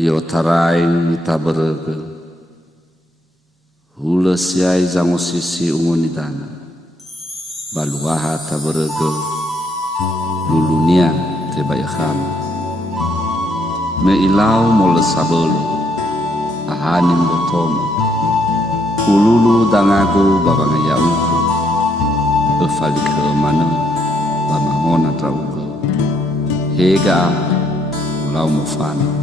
Iotarai nita berege hula siai zango sisi ungonidana baluaha ta berege lulunia te bayakhan me ilau mole sabelu ahanim botomo ululu dangagu babangaya uku efalike mana bamangona trauke hega ulau mofana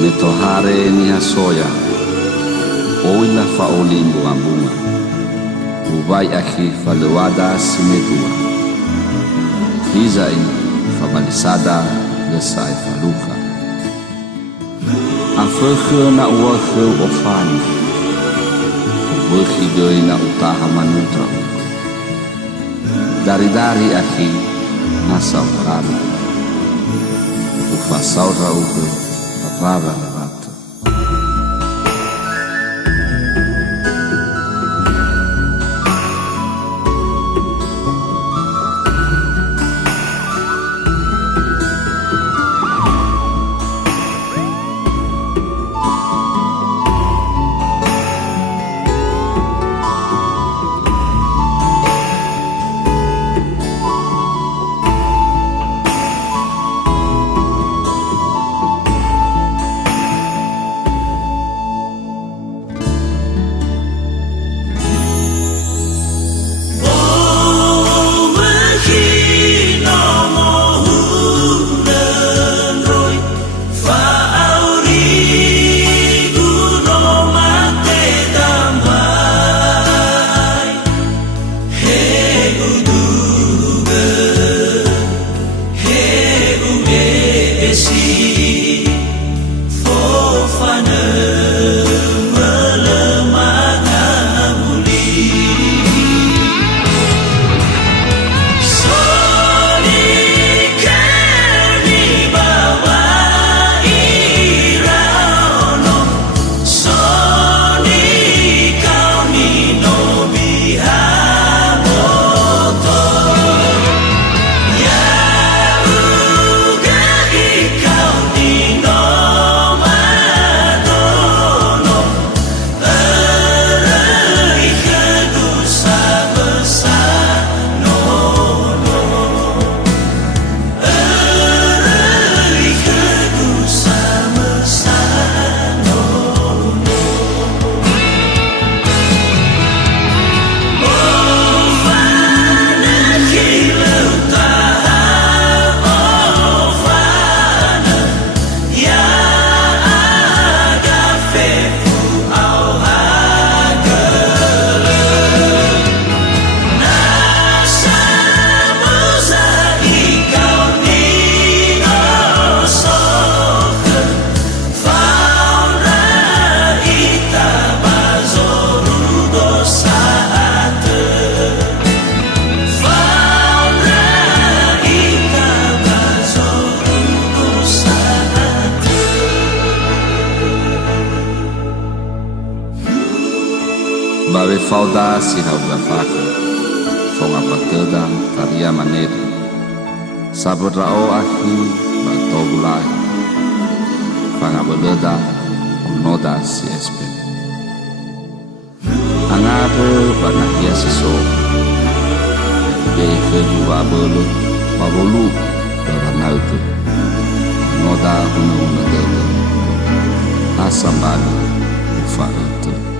Metohare ni hasoya oila faolin bunga ubai akhi falewada simetua hizain fabalisada lesai faluka afekhe na uwakhe ofani uwakhi goi na utaha manutra dari akhi nasa ukara ufasaura uke Rara levata. Bawe fauda si hauga faka fonga pateda taria manedo sabrao ahi batobulai fanga beleda unoda si espen angare banahia siso beke jua belu babolu babanautu noda una dede asambali ufa itu